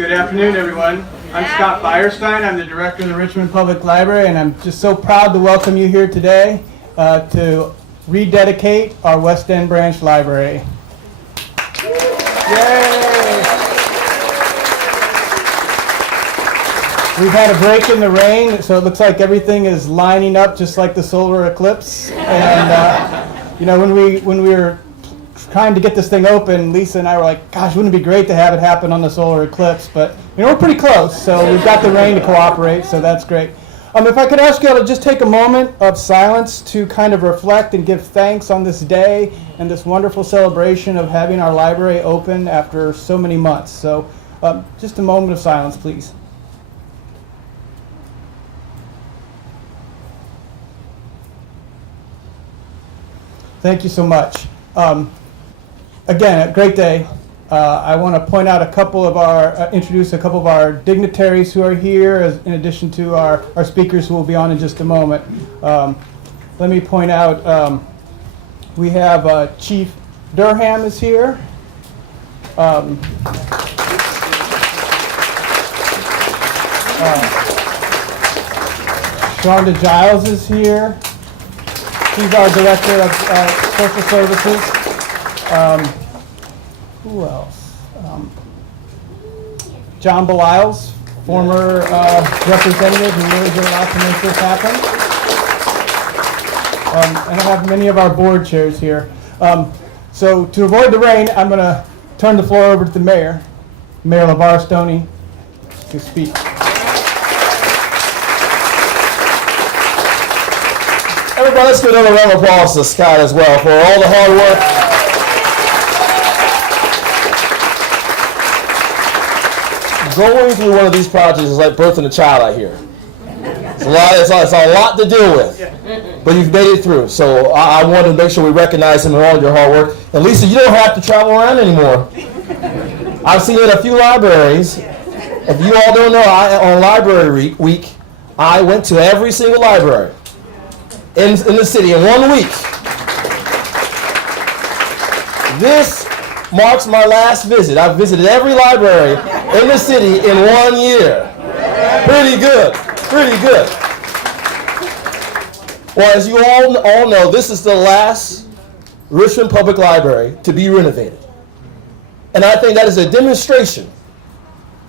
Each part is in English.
Good afternoon, everyone. I'm Scott Feierstein. I'm the director of the Richmond Public Library, and I'm just so proud to welcome you here today to rededicate our West End Branch Library. Yay! We've had a break in the rain, so it looks like everything is lining up just like the solar eclipse. And when we were trying to get this thing open, Lisa and I were like, gosh, wouldn't it be great to have it happen on the solar eclipse? But we're pretty close, so we've got the rain to cooperate, so that's great. If I could ask you all to just take a moment of silence to kind of reflect and give thanks on this day and this wonderful celebration of having our library open after so many months. So just a moment of silence, please. Thank you so much. Again, a great day. I want to point out introduce a couple of our dignitaries who are here, in addition to our speakers who will be on in just a moment. Let me point out, we have Chief Durham is here. Shonda Giles is here. She's our Director of Social Services. Who else? John Beliles, former representative who really did a lot to make this happen. And I have many of our board chairs here. So to avoid the rain, I'm going to turn the floor over to the mayor, Mayor LeVar Stoney, to speak. Everybody, let's give another round of applause to Scott as well for all the hard work. Going through one of these projects is like birthing a child out here. It's a lot to deal with, but you've made it through. So I wanted to make sure we recognize him and all your hard work. And Lisa, you don't have to travel around anymore. I've seen it at a few libraries. If you all don't know, on Library Week, I went to every single library in the city in 1 week. This marks my last visit. I've visited every library in the city in 1 year. Pretty good, pretty good. Well, as you all know, this is the last Richmond Public Library to be renovated. And I think that is a demonstration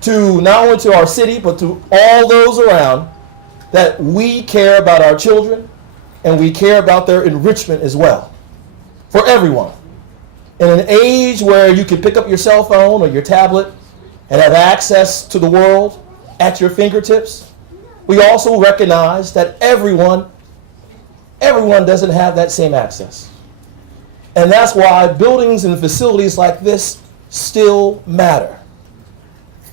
to not only to our city, but to all those around, that we care about our children and we care about their enrichment as well, for everyone. In an age where you can pick up your cell phone or your tablet and have access to the world at your fingertips, we also recognize that everyone doesn't have that same access. And that's why buildings and facilities like this still matter.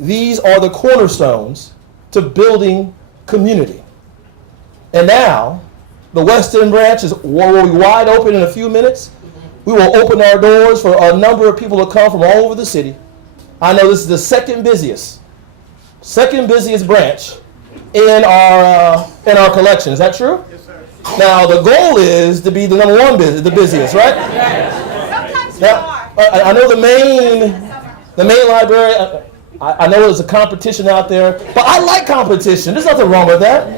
These are the cornerstones to building community. And now, the West End Branch will be wide open in a few minutes. We will open our doors for a number of people to come from all over the city. I know this is the second busiest branch in our collection. Is that true? Yes, sir. Now the goal is to be the number one the busiest, right? Sometimes Now, I know the main library. I know there's a competition out there, but I like competition. There's nothing wrong with that.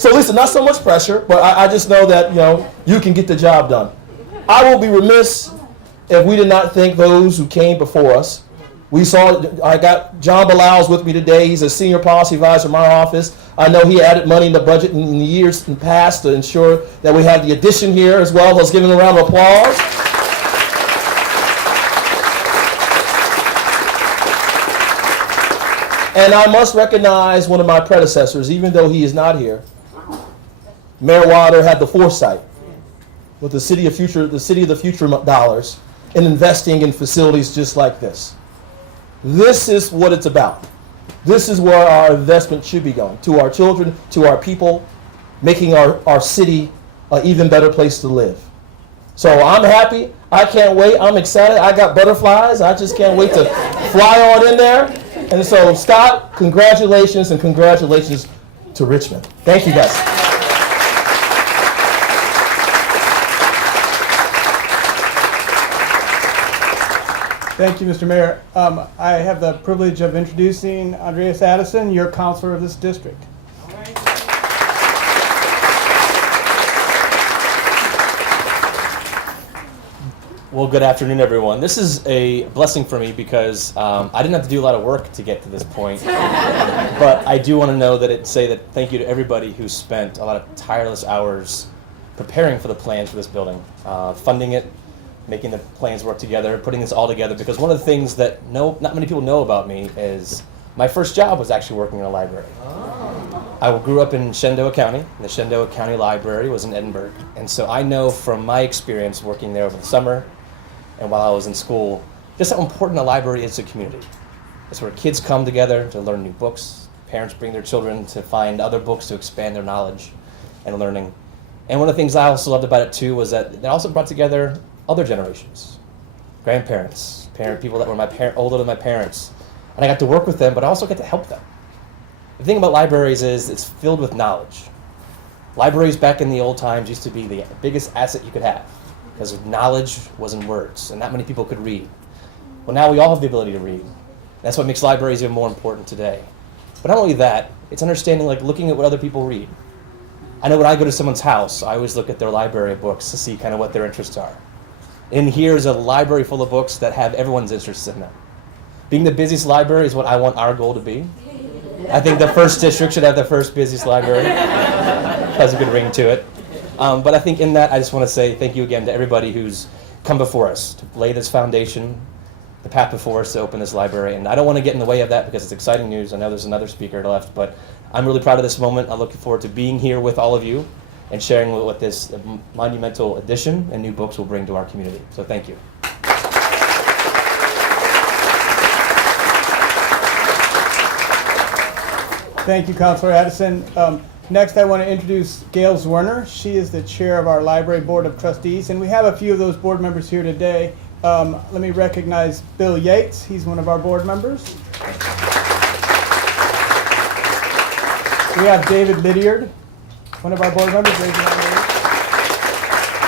So listen, not so much pressure, but I just know that you can get the job done. I will be remiss if we did not thank those who came before us. I got John Beliles with me today. He's a senior policy advisor in my office. I know he added money in the budget in the years in the past to ensure that we have the addition here as well. Let's give him a round of applause. And I must recognize one of my predecessors, even though he is not here. Mayor Water had the foresight with the City of the Future dollars in investing in facilities just like this. This is what it's about. This is where our investment should be going, to our children, to our people, making our city an even better place to live. So I'm happy. I can't wait. I'm excited. I got butterflies. I just can't wait to fly on in there. And so, Scott, congratulations, and congratulations to Richmond. Thank you, guys. Thank you, Mr. Mayor. I have the privilege of introducing Andreas Addison, your counselor of this district. Well, good afternoon, everyone. This is a blessing for me because I didn't have to do a lot of work to get to this point. But I do want to know that say that thank you to everybody who spent a lot of tireless hours preparing for the plans for this building, funding it, making the plans work together, putting this all together. Because one of the things that not many people know about me is my first job was actually working in a library. I grew up in Shenandoah County. And the Shenandoah County Library was in Edinburgh. And so I know from my experience working there over the summer and while I was in school, just how important a library is to the community. It's where kids come together to learn new books. Parents bring their children to find other books to expand their knowledge and learning. And one of the things I also loved about it too was that it also brought together other generations, grandparents, people that were older than my parents. And I got to work with them, but I also got to help them. The thing about libraries is it's filled with knowledge. Libraries back in the old times used to be the biggest asset you could have because knowledge was in words and not many people could read. Well, now we all have the ability to read. That's what makes libraries even more important today. But not only that, it's understanding, like looking at what other people read. I know when I go to someone's house, I always look at their library of books to see kind of what their interests are. And here's a library full of books that have everyone's interests in them. Being the busiest library is what I want our goal to be. I think the first district should have the first busiest library. Has a good ring to it. But I think in that, I just want to say thank you again to everybody who's come before us to lay this foundation, the path before us to open this library. And I don't want to get in the way of that because it's exciting news. I know there's another speaker left, but I'm really proud of this moment. I'm looking forward to being here with all of you and sharing what this monumental addition and new books will bring to our community. So thank you. Thank you, Councilor Addison. Next, I want to introduce Gail Zwerner. She is the chair of our Library Board of Trustees, and we have a few of those board members here today. Let me recognize Bill Yates. He's one of our board members. We have David Lydiard, one of our board members. Raise your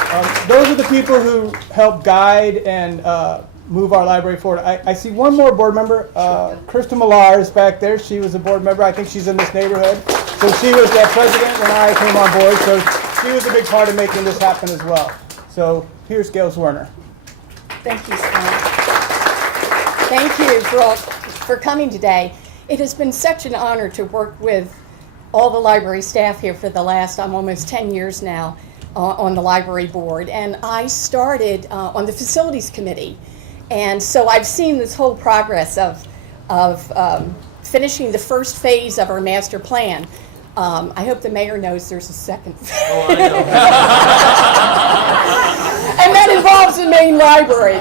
hand. Those are the people who help guide and move our library forward. I see one more board member, Krista Millar is back there. She was a board member. I think she's in this neighborhood. So she was the president when I came on board. So she was a big part of making this happen as well. So here's Gail Zwerner. Thank you, Scott. Thank you for coming today. It has been such an honor to work with all the library staff here for the last, I'm almost 10 years now on the library board. And I started on the facilities committee. And so I've seen this whole progress of finishing the first phase of our master plan. I hope the mayor knows there's a second phase. Oh, I know. And that involves the main library.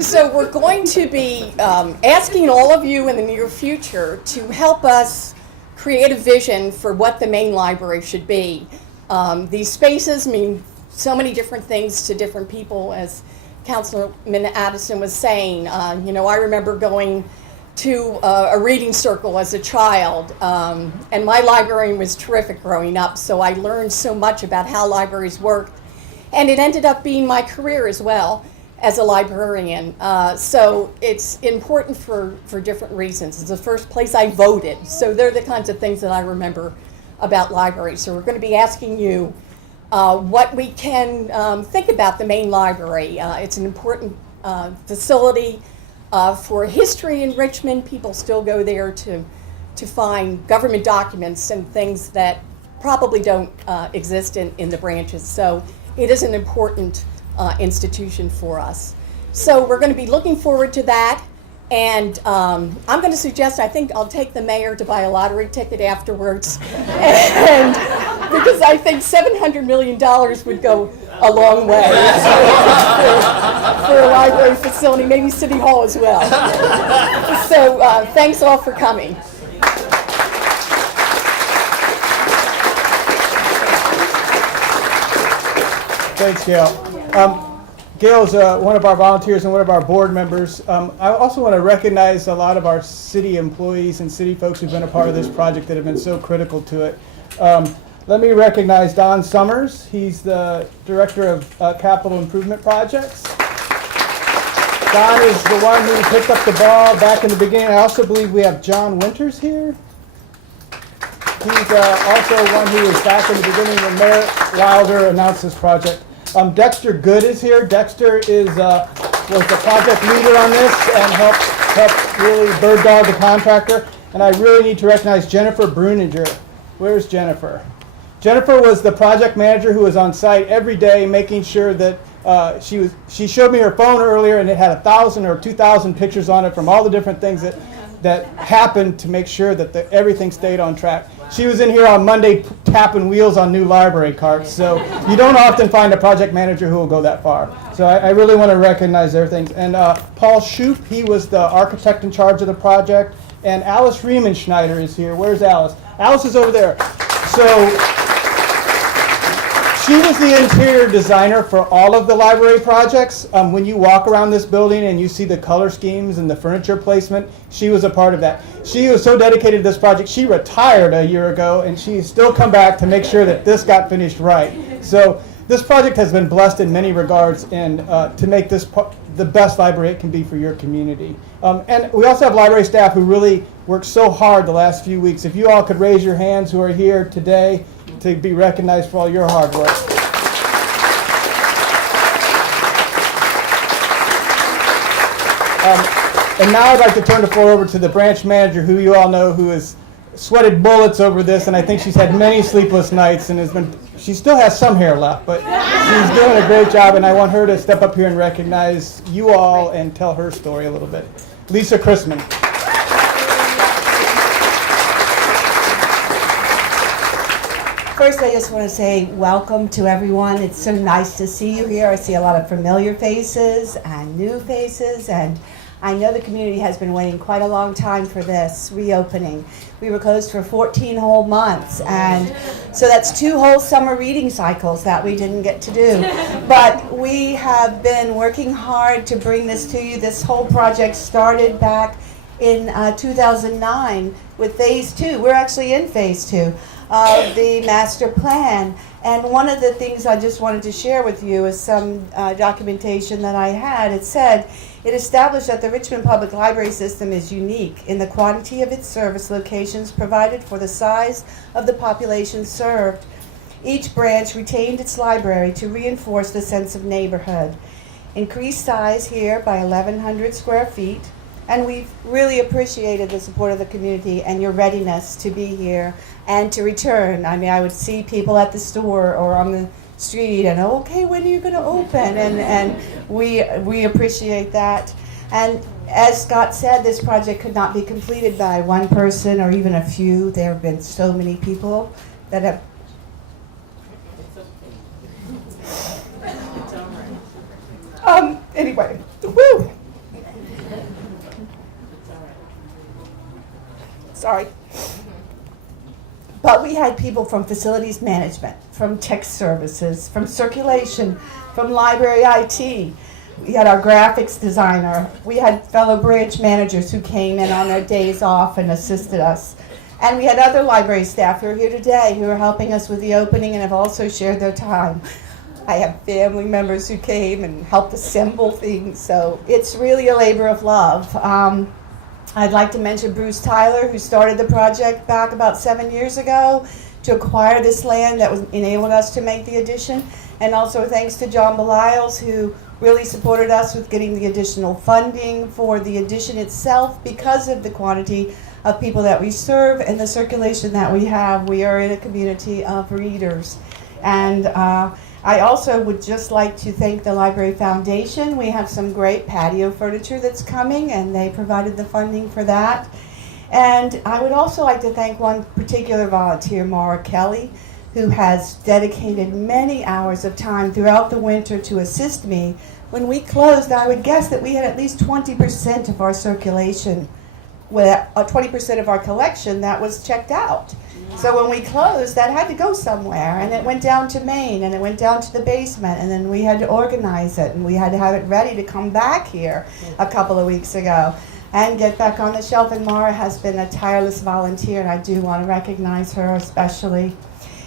So we're going to be asking all of you in the near future to help us create a vision for what the main library should be. These spaces mean so many different things to different people, as Councilman Addison was saying. I remember going to a reading circle as a child, and my librarian was terrific growing up, so I learned so much about how libraries work, and it ended up being my career as well as a librarian. So it's important for different reasons. It's the first place I voted, so they're the kinds of things that I remember about libraries. So we're going to be asking you what we can think about the main library. It's an important facility for history enrichment. People still go there to find government documents and things that probably don't exist in the branches. So it is an important institution for us. So we're going to be looking forward to that. And I'm going to suggest, I think I'll take the mayor to buy a lottery ticket afterwards. And because I think $700 million would go a long way for a library facility, maybe City Hall as well. So thanks all for coming. Thanks, Gail. Gail is one of our volunteers and one of our board members. I also want to recognize a lot of our city employees and city folks who've been a part of this project that have been so critical to it. Let me recognize Don Summers. He's the Director of Capital Improvement Projects. Don is the one who picked up the ball back in the beginning. I also believe we have John Winters here. He's also one who was back in the beginning when Mayor Wilder announced this project. Dexter Good is here. Dexter was the project leader on this and helped really bird dog the contractor. And I really need to recognize Jennifer Bruninger. Where's Jennifer? Jennifer was the project manager who was on site every day making sure that she showed me her phone earlier and it had 1,000 or 2,000 pictures on it from all the different things that happened to make sure that everything stayed on track. She was in here on Monday tapping wheels on new library carts, so you don't often find a project manager who will go that far. So I really want to recognize their things. And Paul Shoup, he was the architect in charge of the project. And Alice Riemenschneider is here. Where's Alice? Alice is over there. So she was the interior designer for all of the library projects. When you walk around this building and you see the color schemes and the furniture placement, she was a part of that. She was so dedicated to this project, she retired a year ago, and she's still come back to make sure that this got finished right. So this project has been blessed in many regards, and to make this the best library it can be for your community. And we also have library staff who really worked so hard the last few weeks. If you all could raise your hands who are here today to be recognized for all your hard work. And now I'd like to turn the floor over to the branch manager, who you all know, who has sweated bullets over this, and I think she's had many sleepless nights and she still has some hair left, but she's doing a great job, and I want her to step up here and recognize you all and tell her story a little bit. Lisa Chrisman. First, I just want to say welcome to everyone. It's so nice to see you here. I see a lot of familiar faces and new faces, and I know the community has been waiting quite a long time for this reopening. We were closed for 14 whole months, and so that's 2 whole summer reading cycles that we didn't get to do. But we have been working hard to bring this to you. This whole project started back in 2009 with phase 2. We're actually in phase 2 of the master plan. And one of the things I just wanted to share with you is some documentation that I had. It said, it established that the Richmond Public Library System is unique in the quantity of its service locations provided for the size of the population served. Each branch retained its library to reinforce the sense of neighborhood. Increased size here by 1,100 square feet, and we've really appreciated the support of the community and your readiness to be here and to return. I mean, I would see people at the store or on the street and, okay, when are you going to open? And we appreciate that. And as Scott said, this project could not be completed by one person or even a few. There have been so many people that have. Anyway, woo! Sorry. But we had people from facilities management, from tech services, from circulation, from library IT. We had our graphics designer. We had fellow branch managers who came in on their days off and assisted us. And we had other library staff who are here today who are helping us with the opening and have also shared their time. I have family members who came and helped assemble things, so it's really a labor of love. I'd like to mention Bruce Tyler, who started the project back about 7 years ago to acquire this land that enabled us to make the addition. And also thanks to John Belials, who really supported us with getting the additional funding for the addition itself because of the quantity of people that we serve and the circulation that we have. We are in a community of readers. And I also would just like to thank the Library Foundation. We have some great patio furniture that's coming, and they provided the funding for that. And I would also like to thank one particular volunteer, Maura Kelly, who has dedicated many hours of time throughout the winter to assist me. When we closed, I would guess that we had at least 20% of our circulation, with 20% of our collection that was checked out. So when we closed, that had to go somewhere, and it went down to Maine, and it went down to the basement, and then we had to organize it, and we had to have it ready to come back here a couple of weeks ago and get back on the shelf. And Mara has been a tireless volunteer, and I do want to recognize her especially.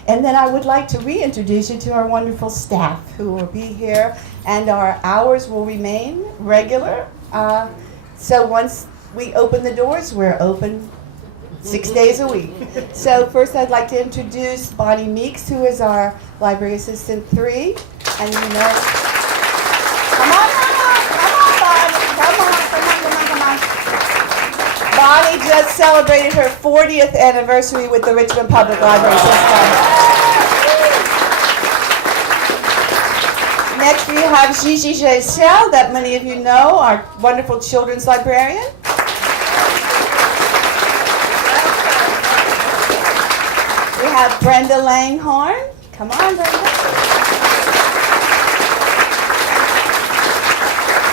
And then I would like to reintroduce you to our wonderful staff who will be here, and our hours will remain regular So once we open the doors, we're open 6 days a week. So first I'd like to introduce Bonnie Meeks, who is our Library Assistant 3. And you know, come on, Bonnie. Come on. Bonnie just celebrated her 40th anniversary with the Richmond Public Library System. Next we have Gigi Giselle, that many of you know, our wonderful children's librarian. We have Brenda Langhorn. Come on, Brenda.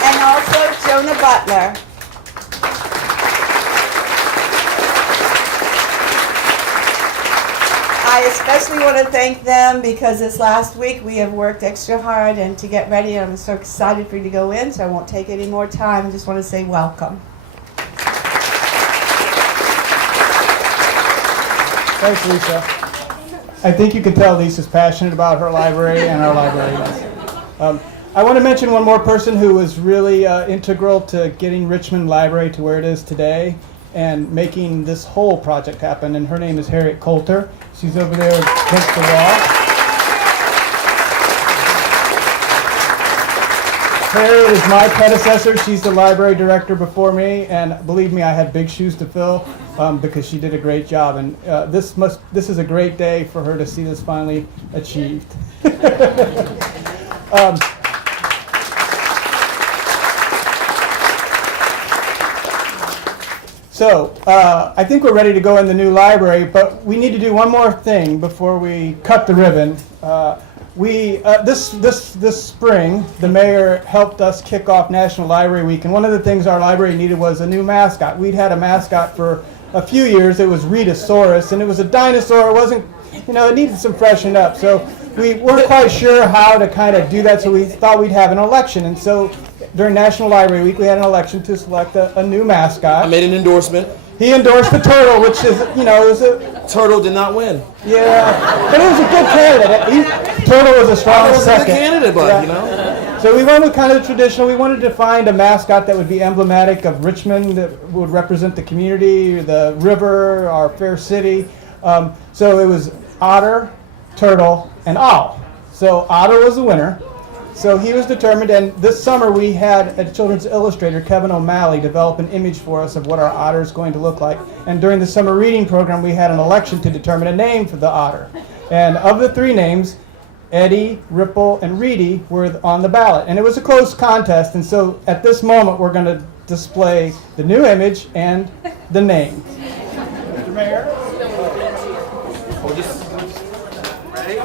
And also Jonah Butler. I especially want to thank them because this last week we have worked extra hard and to get ready. I'm so excited for you to go in, so I won't take any more time. I just want to say welcome. Thanks, Lisa. I think you can tell Lisa's passionate about her library and our librarians. I want to mention one more person who was really integral to getting Richmond Library to where it is today and making this whole project happen, and her name is Harriet Coulter. She's over there against the wall. Harriet is my predecessor. She's the library director before me, and believe me, I had big shoes to fill because she did a great job. And this is a great day for her to see this finally achieved. So, I think we're ready to go in the new library, but we need to do one more thing before we cut the ribbon. This spring, the mayor helped us kick off National Library Week, and one of the things our library needed was a new mascot. We'd had a mascot for a few years. It was Rhedosaurus, and it was a dinosaur. It wasn't, it needed some freshening up. So we weren't quite sure how to kind of do that, so we thought we'd have an election. And so during National Library Week, we had an election to select a new mascot. I made an endorsement. He endorsed the turtle, which is, it was a... Turtle did not win. Yeah, but it was a good candidate. Turtle was a strong I was a second. good candidate, but, Yeah. So we went with kind of the traditional. We wanted to find a mascot that would be emblematic of Richmond, that would represent the community, the river, our fair city. So it was otter, turtle, and owl. So Otter was the winner. So he was determined, and this summer we had a children's illustrator, Kevin O'Malley, develop an image for us of what our otter is going to look like. And during the summer reading program, we had an election to determine a name for the otter. And of the three names, Eddie, Ripple, and Reedy were on the ballot. And it was a close contest, and so at this moment we're going to display the new image and the name. Mr. Mayor? Ready?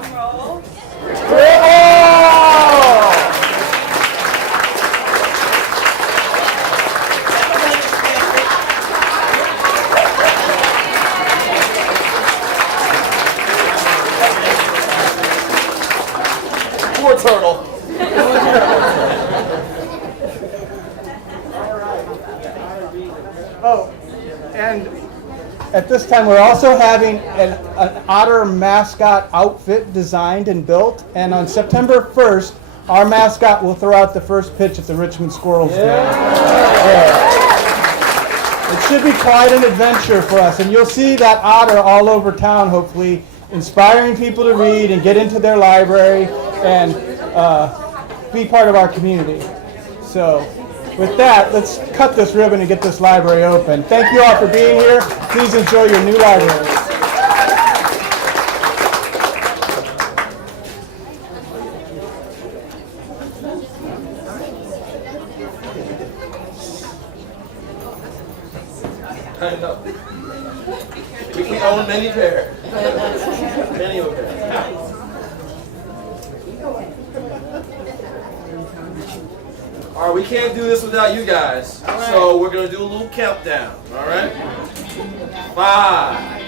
Poor turtle. Oh, and at this time we're also having an otter mascot outfit designed and built, and on September 1st, our mascot will throw out the first pitch at the Richmond Squirrels game. Yeah. It should be quite an adventure for us, and you'll see that otter all over town, hopefully, inspiring people to read and get into their library and be part of our community. So with that, let's cut this ribbon and get this library open. Thank you all for being here. Please enjoy your new library. I know. We own many pair. Many of them. All right, we can't do this without you guys. So we're going to do a little countdown, all right? 5,